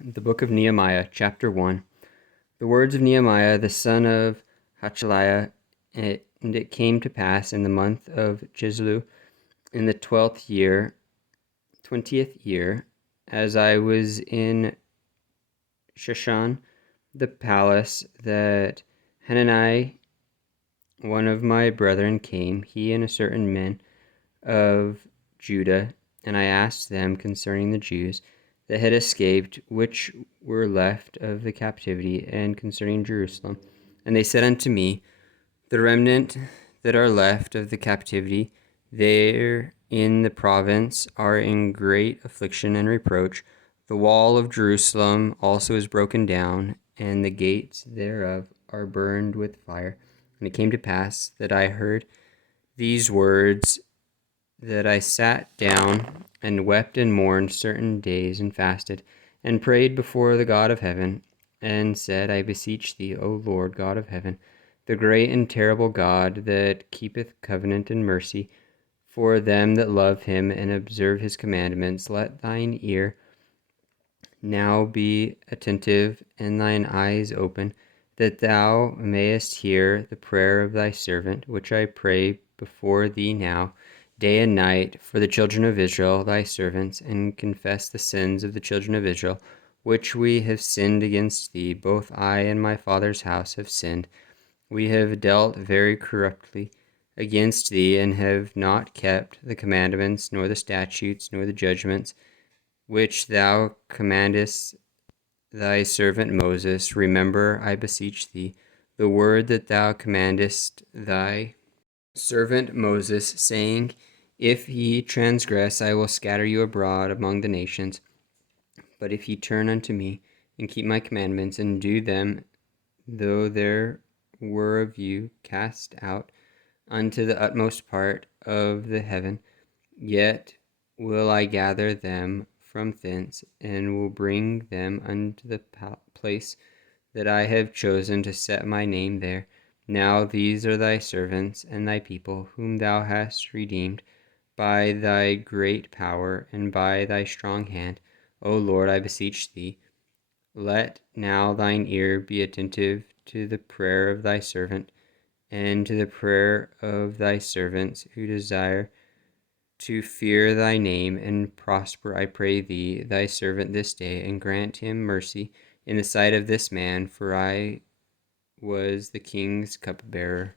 The book of Nehemiah, chapter 1. The words of Nehemiah, the son of Hachaliah, and it came to pass in the month of Chislev, in the 20th year, as I was in Shushan, the palace, that Hanani, one of my brethren, came, he and a certain man of Judah, and I asked them concerning the Jews that had escaped, which were left of the captivity, and concerning Jerusalem. And they said unto me, the remnant that are left of the captivity there in the province are in great affliction and reproach. The wall of Jerusalem also is broken down, and the gates thereof are burned with fire. And it came to pass that I heard these words, that I sat down and wept and mourned certain days, and fasted, and prayed before the God of heaven, and said, I beseech thee, O Lord God of heaven, the great and terrible God, that keepeth covenant and mercy for them that love him and observe his commandments, let thine ear now be attentive, and thine eyes open, that thou mayest hear the prayer of thy servant, which I pray before thee now, day and night, for the children of Israel, thy servants, and confess the sins of the children of Israel, which we have sinned against thee. Both I and my father's house have sinned. We have dealt very corruptly against thee, and have not kept the commandments, nor the statutes, nor the judgments, which thou commandest thy servant Moses. Remember, I beseech thee, the word that thou commandest thy servant Moses, saying, if ye transgress, I will scatter you abroad among the nations. But if ye turn unto me, and keep my commandments, and do them, though there were of you cast out unto the utmost part of the heaven, yet will I gather them from thence, and will bring them unto the place that I have chosen to set my name there. Now these are thy servants and thy people, whom thou hast redeemed by thy great power and by thy strong hand. O Lord, I beseech thee, let now thine ear be attentive to the prayer of thy servant, and to the prayer of thy servants who desire to fear thy name, and prosper, I pray thee, thy servant this day, and grant him mercy in the sight of this man, for I was the king's cupbearer.